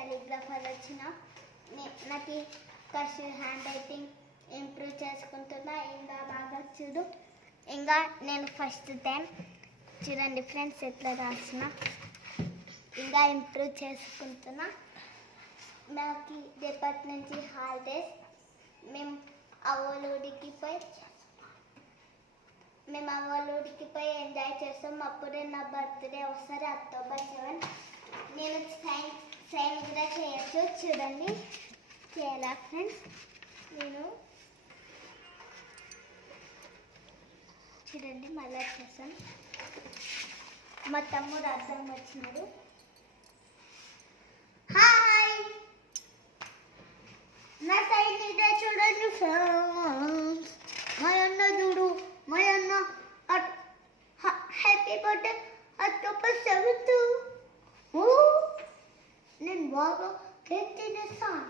క్యాలిగ్రాఫర్ వచ్చిన నాకు first hand writing improve చేసుకుంటున్నా. ఇంకా బాగా చూడు. ఇంకా నేను ఫస్ట్ టైం చూడండి ఫ్రెండ్స్ ఎట్లా రాసిన. ఇంకా ఇంప్రూవ్ చేసుకుంటున్నా. నాకు రేపటి నుంచి హాలిడేస్. మేము అవ్వలూడికి పోయి ఎంజాయ్ చేస్తాం. అప్పుడే నా బర్త్డే వస్తుంది అక్టోబర్ 7. నేను సైన్ కూడా చేయొచ్చు. చూడండి చేయాలా ఫ్రెండ్స్. నేను చూడండి మళ్ళీ చేస్తాను. మా తమ్ముడు అర్థం వచ్చినాడు. హాయ్ నా సైన్ ఇదే చూడండి ఫ్రెండ్స్. మా అన్న చూడు. మా అన్న హ్యాపీ బర్త్డే అక్టోబర్ 7. నేను బాగా కేక్ తినేస్తాను.